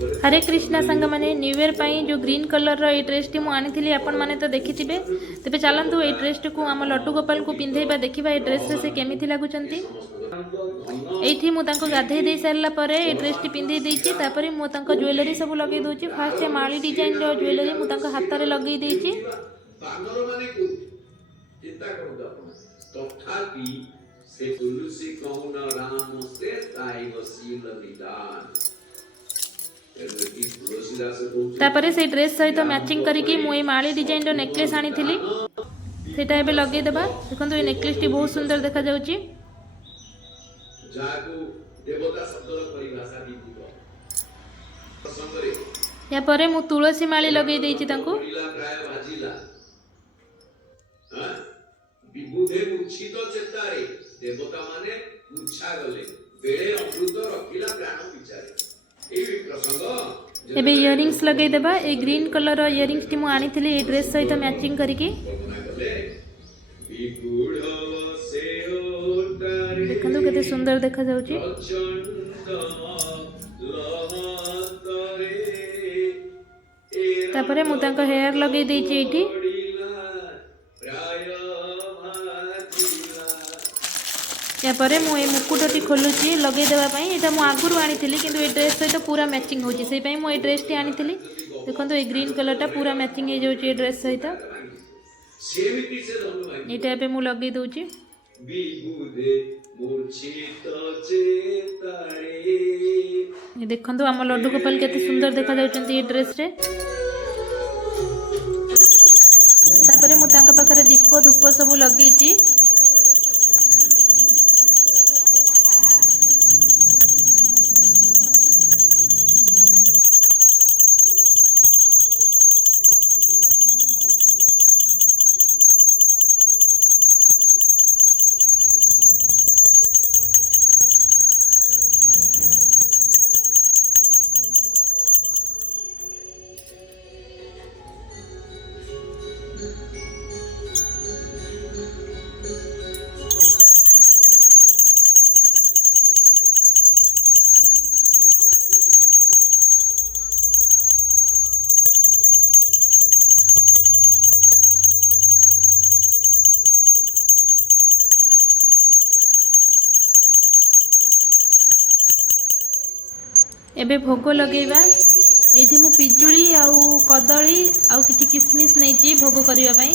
हरे कृष्णा सांग मैंने new year पाई जो ग्रीन कलर रो ड्रेस टी मु आनी आपण मैंने तो देखिथिबे। तेबे चलंतु ए ड्रेस को आम लड्डू गोपाल को पिंधेबा देखिबा ए ड्रेस से केमिथि लागुचंती। एठी मु तांको गाधे दे सारला परे ए ड्रेस टी पिंधे देछि तापरे मु तांको ज्वेलरी सब लगे दोछि। फास्ट माली डिजाइन रो ज्वेलरी मु तांको हाथ रे लगे देछि। बांदर माने को चिंता करू आपण तथापि से तुलसी कहून राम से ताई वसील निदान तापरे से ड्रेस सहित मैचिंग करिकी मु ए माली डिजाइन रो नेकलेस आनी थिली सेटा एबे लगे देबा। देखंतु ए नेकलेस टी बहुत सुंदर देखा जाउची। जाकू देवता शब्दर परिभाषा दीजिबो प्रसंगरे या परे मु तुलसी माली लगे देछि तांको। प्राय भाजिला विबुधे मुच्छित चेतारे देवता माने मुच्छा गले बेळे अमृत रखिला प्राण विचारे एई प्रसंग एबे इयरिंग्स लगे देबा। ए ग्रीन कलर रो इयरिंग्स टी मु आनी थिली ए ड्रेस सहित मैचिंग करिकी। देखंतु केते सुंदर देखा जाउची। तापरे मु तांको हेयर लगे देछि एठी। या परे मु ए मुकुटटी खोलुची लगे देबा पई। एटा मु आगुरु आनी थिली किंतु ए ड्रेस सहित पूरा मैचिंग होची सेई पई मु ए ड्रेस टी आनी थिली। देखंतु ए ग्रीन कलर टा पूरा मैचिंग हे जाउची ए ड्रेस सहित। एटा एबे मु लगे दोची। ये देखंतु आम लड्डू गोपाल केते सुंदर देखा जाउचंती ए ड्रेस रे। तापरे मु तांका पाखरे दीप धूप सब लगेची। एबे भोग लगेबा। एठी मु पिजुली आउ कदली आउ किछि किसमिस नैची भोग करिवा पई।